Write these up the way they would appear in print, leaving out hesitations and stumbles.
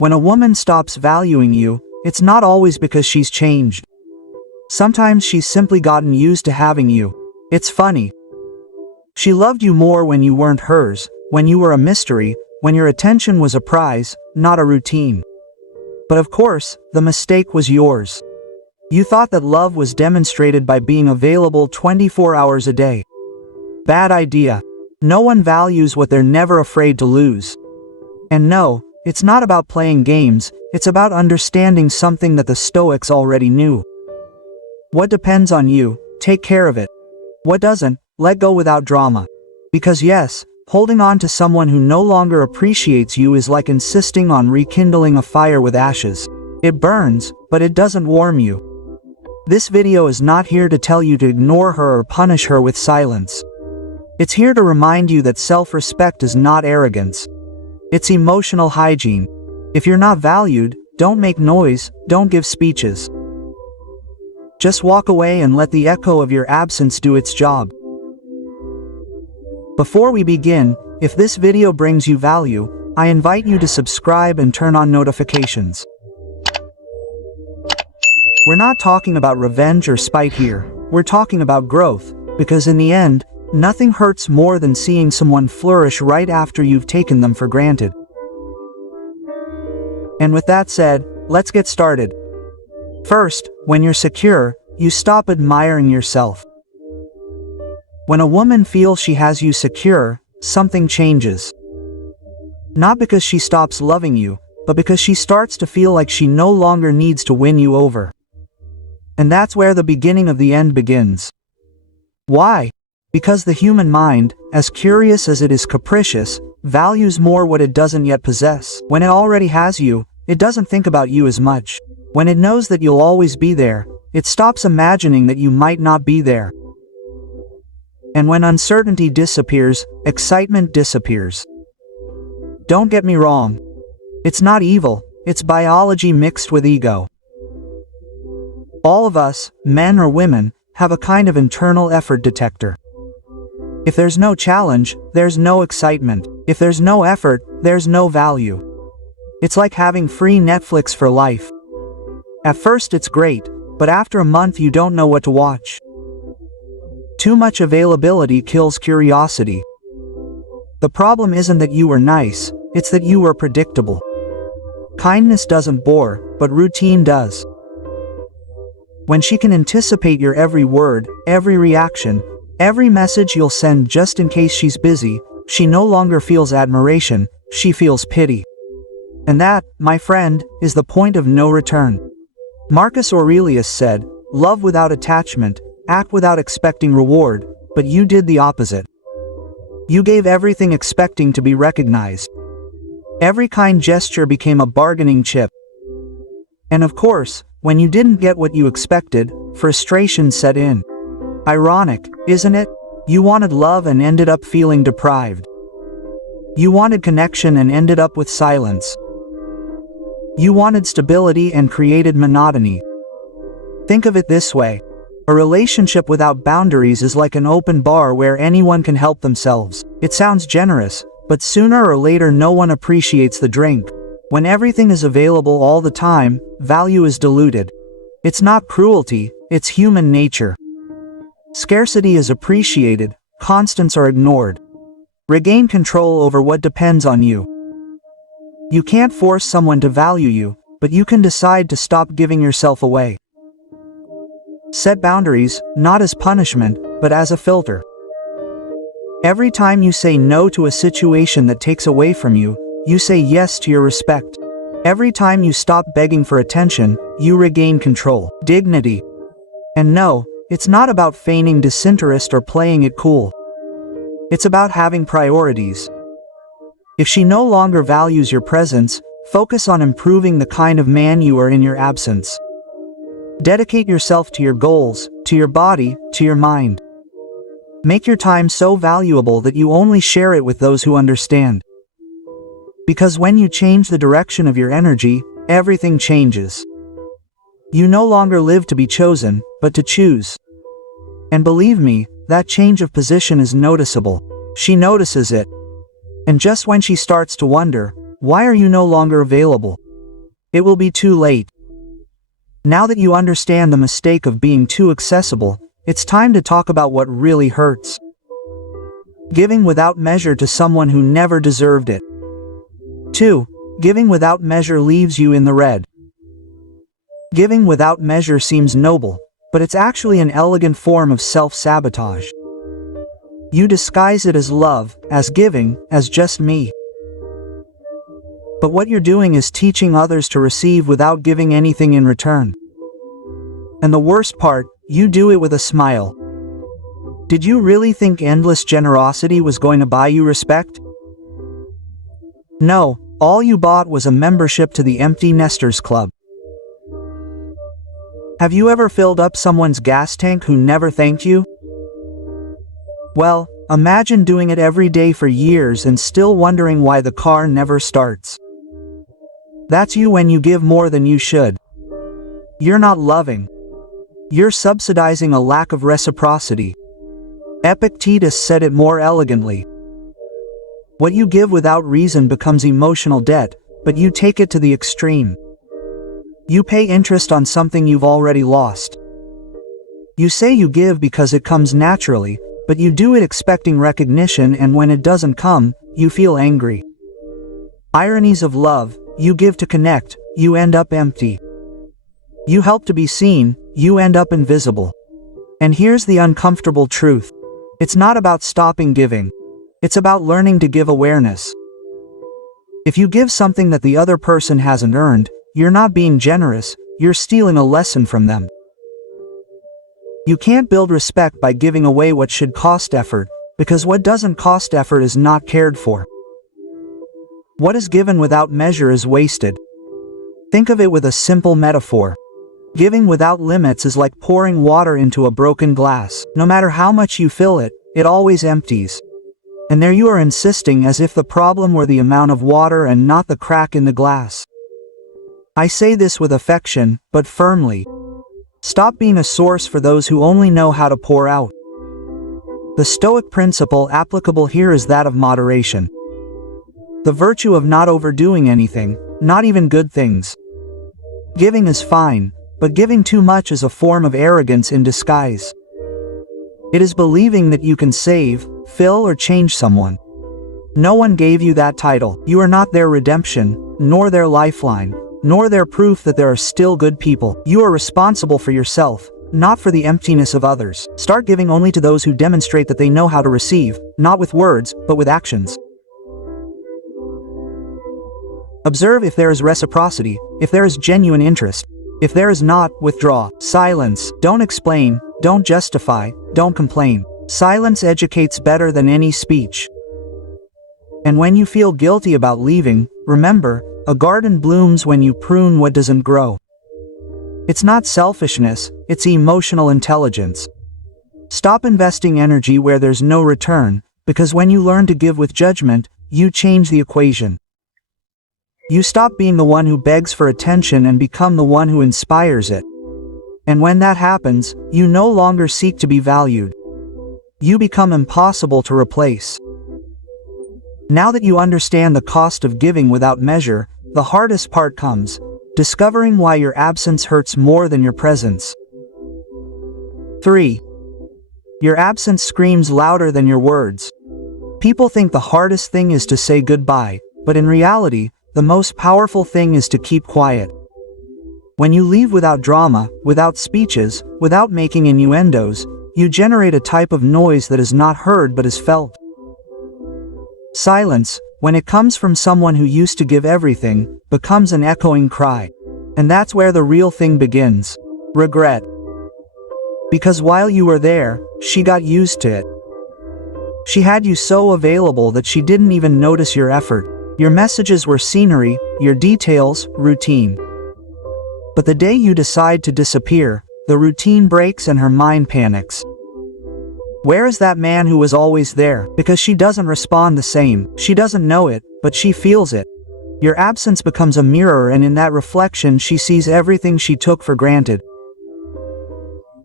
When a woman stops valuing you, it's not always because she's changed. Sometimes she's simply gotten used to having you. It's funny. She loved you more when you weren't hers, when you were a mystery, when your attention was a prize, not a routine. But of course, the mistake was yours. You thought that love was demonstrated by being available 24 hours a day. Bad idea. No one values what they're never afraid to lose. And no, it's not about playing games, it's about understanding something that the Stoics already knew. What depends on you, take care of it. What doesn't, let go without drama. Because yes, holding on to someone who no longer appreciates you is like insisting on rekindling a fire with ashes. It burns, but it doesn't warm you. This video is not here to tell you to ignore her or punish her with silence. It's here to remind you that self-respect is not arrogance. It's emotional hygiene. If you're not valued, don't make noise, don't give speeches. Just walk away and let the echo of your absence do its job. Before we begin, if this video brings you value, I invite you to subscribe and turn on notifications. We're not talking about revenge or spite here, we're talking about growth, because in the end, nothing hurts more than seeing someone flourish right after you've taken them for granted. And with that said, let's get started. First, when you're secure, you stop admiring yourself. When a woman feels she has you secure, something changes. Not because she stops loving you, but because she starts to feel like she no longer needs to win you over. And that's where the beginning of the end begins. Why? Because the human mind, as curious as it is capricious, values more what it doesn't yet possess. When it already has you, it doesn't think about you as much. When it knows that you'll always be there, it stops imagining that you might not be there. And when uncertainty disappears, excitement disappears. Don't get me wrong. It's not evil, it's biology mixed with ego. All of us, men or women, have a kind of internal effort detector. If there's no challenge, there's no excitement. If there's no effort, there's no value. It's like having free Netflix for life. At first it's great, but after a month you don't know what to watch. Too much availability kills curiosity. The problem isn't that you were nice, it's that you were predictable. Kindness doesn't bore, but routine does. When she can anticipate your every word, every reaction, every message you'll send just in case she's busy, she no longer feels admiration, she feels pity. And that, my friend, is the point of no return. Marcus Aurelius said, "Love without attachment, act without expecting reward," but you did the opposite. You gave everything expecting to be recognized. Every kind gesture became a bargaining chip. And of course, when you didn't get what you expected, frustration set in. Ironic, isn't it? You wanted love and ended up feeling deprived. You wanted connection and ended up with silence. You wanted stability and created monotony. Think of it this way. A relationship without boundaries is like an open bar where anyone can help themselves. It sounds generous, but sooner or later no one appreciates the drink. When everything is available all the time, value is diluted. It's not cruelty, it's human nature. Scarcity is appreciated, constants are ignored. Regain control over what depends on you. You can't force someone to value you, but you can decide to stop giving yourself away. Set boundaries, not as punishment, but as a filter. Every time you say no to a situation that takes away from you, you say yes to your respect. Every time you stop begging for attention, you regain control, dignity. And no, it's not about feigning disinterest or playing it cool. It's about having priorities. If she no longer values your presence, focus on improving the kind of man you are in your absence. Dedicate yourself to your goals, to your body, to your mind. Make your time so valuable that you only share it with those who understand. Because when you change the direction of your energy, everything changes. You no longer live to be chosen, but to choose. And believe me, that change of position is noticeable. She notices it. And just when she starts to wonder, why are you no longer available? It will be too late. Now that you understand the mistake of being too accessible, it's time to talk about what really hurts. Giving without measure to someone who never deserved it. 2. Giving without measure leaves you in the red. Giving without measure seems noble, but it's actually an elegant form of self-sabotage. You disguise it as love, as giving, as just me. But what you're doing is teaching others to receive without giving anything in return. And the worst part, you do it with a smile. Did you really think endless generosity was going to buy you respect? No, all you bought was a membership to the Empty Nesters Club. Have you ever filled up someone's gas tank who never thanked you? Well, imagine doing it every day for years and still wondering why the car never starts. That's you when you give more than you should. You're not loving. You're subsidizing a lack of reciprocity. Epictetus said it more elegantly. What you give without reason becomes emotional debt, but you take it to the extreme. You pay interest on something you've already lost. You say you give because it comes naturally, but you do it expecting recognition, and when it doesn't come, you feel angry. Ironies of love: you give to connect, you end up empty. You help to be seen, you end up invisible. And here's the uncomfortable truth. It's not about stopping giving. It's about learning to give awareness. If you give something that the other person hasn't earned, you're not being generous, you're stealing a lesson from them. You can't build respect by giving away what should cost effort, because what doesn't cost effort is not cared for. What is given without measure is wasted. Think of it with a simple metaphor. Giving without limits is like pouring water into a broken glass. No matter how much you fill it, it always empties. And there you are insisting as if the problem were the amount of water and not the crack in the glass. I say this with affection, but firmly. Stop being a source for those who only know how to pour out. The Stoic principle applicable here is that of moderation. The virtue of not overdoing anything, not even good things. Giving is fine, but giving too much is a form of arrogance in disguise. It is believing that you can save, fill, or change someone. No one gave you that title. You are not their redemption, nor their lifeline, nor their proof that there are still good people. You are responsible for yourself, not for the emptiness of others. Start giving only to those who demonstrate that they know how to receive, not with words, but with actions. Observe if there is reciprocity, if there is genuine interest. If there is not, withdraw. Silence. Don't explain, don't justify, don't complain. Silence educates better than any speech. And when you feel guilty about leaving, remember, a garden blooms when you prune what doesn't grow. It's not selfishness, it's emotional intelligence. Stop investing energy where there's no return, because when you learn to give with judgment, you change the equation. You stop being the one who begs for attention and become the one who inspires it. And when that happens, you no longer seek to be valued. You become impossible to replace. Now that you understand the cost of giving without measure, the hardest part comes: discovering why your absence hurts more than your presence. 3. Your absence screams louder than your words. People think the hardest thing is to say goodbye, but in reality, the most powerful thing is to keep quiet. When you leave without drama, without speeches, without making innuendos, you generate a type of noise that is not heard but is felt. Silence, when it comes from someone who used to give everything, becomes an echoing cry. And that's where the real thing begins: regret. Because while you were there, she got used to it. She had you so available that she didn't even notice your effort. Your messages were scenery, your details, routine. But the day you decide to disappear, the routine breaks and her mind panics. Where is that man who was always there? Because she doesn't respond the same. She doesn't know it, but she feels it. Your absence becomes a mirror, and in that reflection she sees everything she took for granted.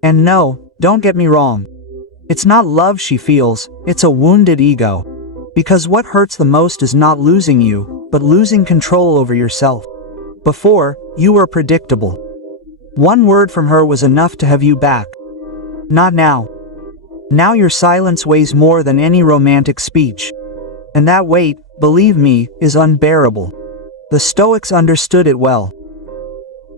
And no, don't get me wrong. It's not love she feels, it's a wounded ego. Because what hurts the most is not losing you, but losing control over yourself. Before, you were predictable. One word from her was enough to have you back. Not now. Now your silence weighs more than any romantic speech. And that weight, believe me, is unbearable. The Stoics understood it well.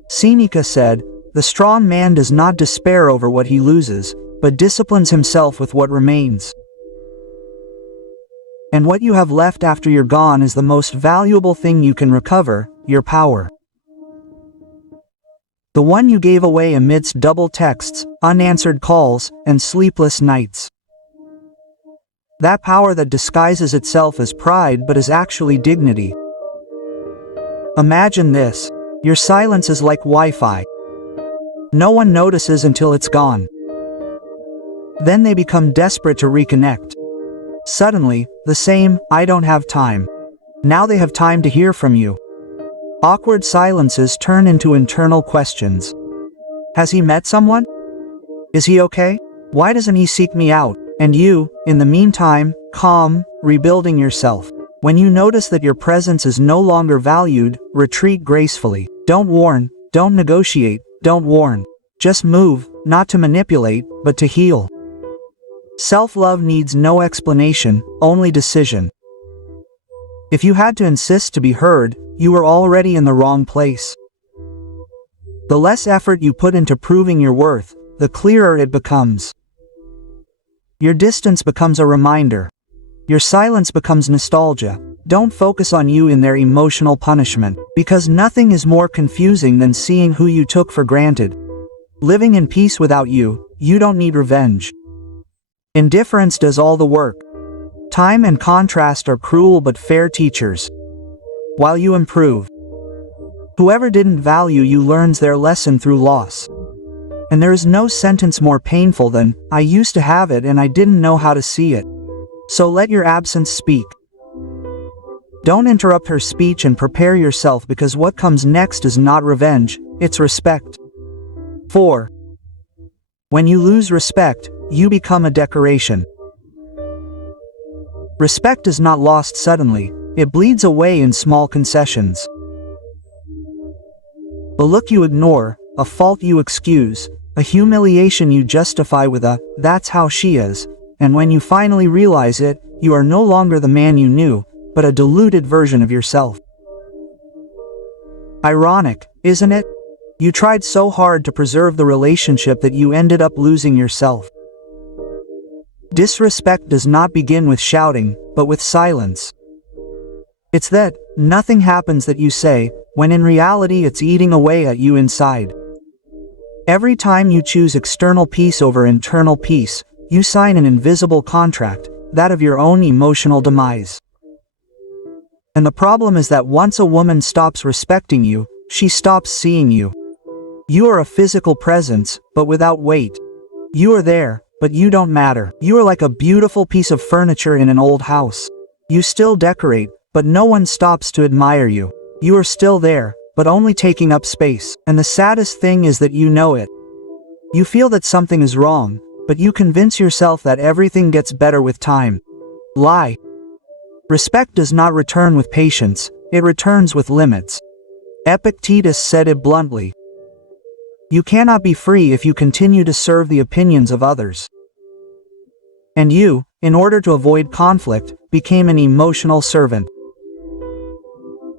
Seneca said, "The strong man does not despair over what he loses, but disciplines himself with what remains." And what you have left after you're gone is the most valuable thing you can recover, your power. The one you gave away amidst double texts, unanswered calls, and sleepless nights. That power that disguises itself as pride but is actually dignity. Imagine this. Your silence is like Wi-Fi. No one notices until it's gone. Then they become desperate to reconnect. Suddenly, the same, "I don't have time." Now they have time to hear from you. Awkward silences turn into internal questions. Has he met someone? Is he okay? Why doesn't he seek me out? And you, in the meantime, calm, rebuilding yourself. When you notice that your presence is no longer valued, retreat gracefully. Don't warn, don't negotiate, don't warn. Just move, not to manipulate, but to heal. Self-love needs no explanation, only decision. If you had to insist to be heard, you were already in the wrong place. The less effort you put into proving your worth, the clearer it becomes. Your distance becomes a reminder. Your silence becomes nostalgia. Don't focus on you in their emotional punishment, because nothing is more confusing than seeing who you took for granted. Living in peace without you, you don't need revenge. Indifference does all the work. Time and contrast are cruel but fair teachers. While you improve, whoever didn't value you learns their lesson through loss. And there is no sentence more painful than, "I used to have it and I didn't know how to see it." So let your absence speak. Don't interrupt her speech and prepare yourself, because what comes next is not revenge, it's respect. 4. When you lose respect, you become a decoration. Respect is not lost suddenly, it bleeds away in small concessions. A look you ignore, a fault you excuse, a humiliation you justify with a, "That's how she is," and when you finally realize it, you are no longer the man you knew, but a diluted version of yourself. Ironic, isn't it? You tried so hard to preserve the relationship that you ended up losing yourself. Disrespect does not begin with shouting, but with silence. It's that, "Nothing happens" that you say, when in reality it's eating away at you inside. Every time you choose external peace over internal peace, you sign an invisible contract, that of your own emotional demise. And the problem is that once a woman stops respecting you, she stops seeing you. You are a physical presence, but without weight. You are there, but you don't matter. You are like a beautiful piece of furniture in an old house. You still decorate, but no one stops to admire you. You are still there, but only taking up space. And the saddest thing is that you know it. You feel that something is wrong, but you convince yourself that everything gets better with time. Lie. Respect does not return with patience, it returns with limits. Epictetus said it bluntly. You cannot be free if you continue to serve the opinions of others. And you, in order to avoid conflict, became an emotional servant.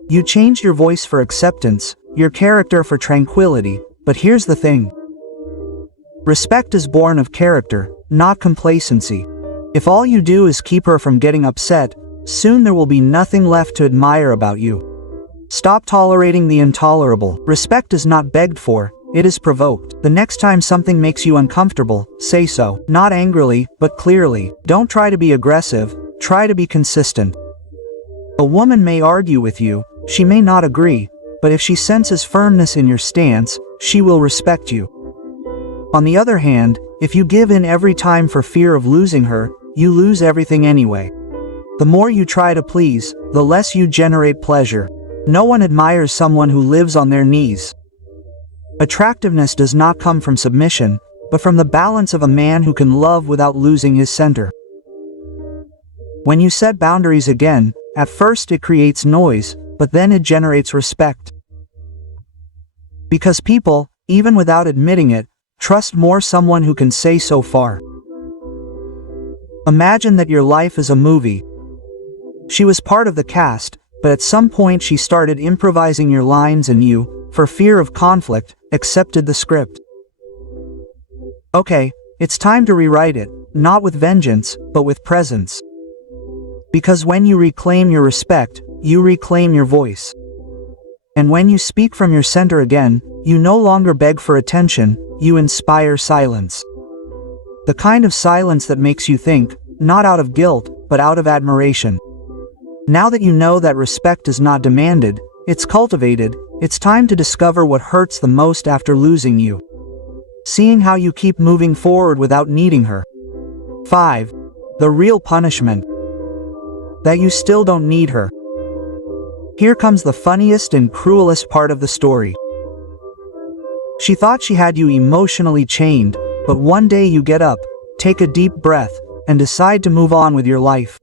You changed your voice for acceptance, your character for tranquility, but here's the thing. Respect is born of character, not complacency. If all you do is keep her from getting upset, soon there will be nothing left to admire about you. Stop tolerating the intolerable. Respect is not begged for, it is provoked. The next time something makes you uncomfortable, say so. Not angrily, but clearly. Don't try to be aggressive, try to be consistent. A woman may argue with you, she may not agree, but if she senses firmness in your stance, she will respect you. On the other hand, if you give in every time for fear of losing her, you lose everything anyway. The more you try to please, the less you generate pleasure. No one admires someone who lives on their knees. Attractiveness does not come from submission, but from the balance of a man who can love without losing his center. When you set boundaries again, at first it creates noise, but then it generates respect. Because people, even without admitting it, trust more someone who can say so far. Imagine that your life is a movie. She was part of the cast, but at some point she started improvising your lines and you, for fear of conflict, accepted the script. Okay, it's time to rewrite it, not with vengeance, but with presence. Because when you reclaim your respect, you reclaim your voice. And when you speak from your center again, you no longer beg for attention, you inspire silence. The kind of silence that makes you think, not out of guilt, but out of admiration. Now that you know that respect is not demanded, it's cultivated, it's time to discover what hurts the most after losing you. Seeing how you keep moving forward without needing her. 5. The real punishment. That you still don't need her. Here comes the funniest and cruelest part of the story. She thought she had you emotionally chained, but one day you get up, take a deep breath, and decide to move on with your life.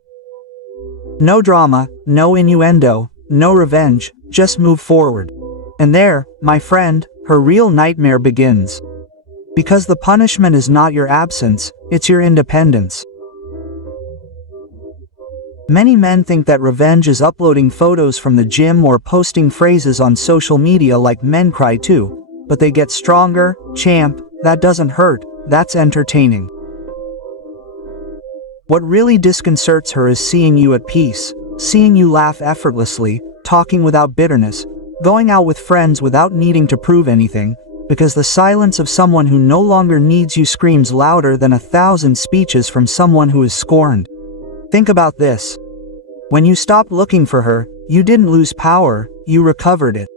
No drama, no innuendo, no revenge, just move forward. And there, my friend, her real nightmare begins. Because the punishment is not your absence, it's your independence. Many men think that revenge is uploading photos from the gym or posting phrases on social media like men cry too, but they get stronger, champ, that doesn't hurt, that's entertaining. What really disconcerts her is seeing you at peace, seeing you laugh effortlessly, talking without bitterness, going out with friends without needing to prove anything, because the silence of someone who no longer needs you screams louder than 1,000 speeches from someone who is scorned. Think about this. When you stopped looking for her, you didn't lose power, you recovered it.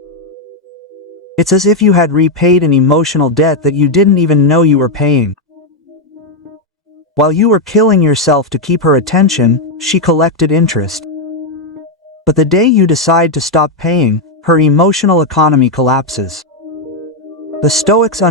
It's as if you had repaid an emotional debt that you didn't even know you were paying. While you were killing yourself to keep her attention, she collected interest. But the day you decide to stop paying, her emotional economy collapses. The Stoics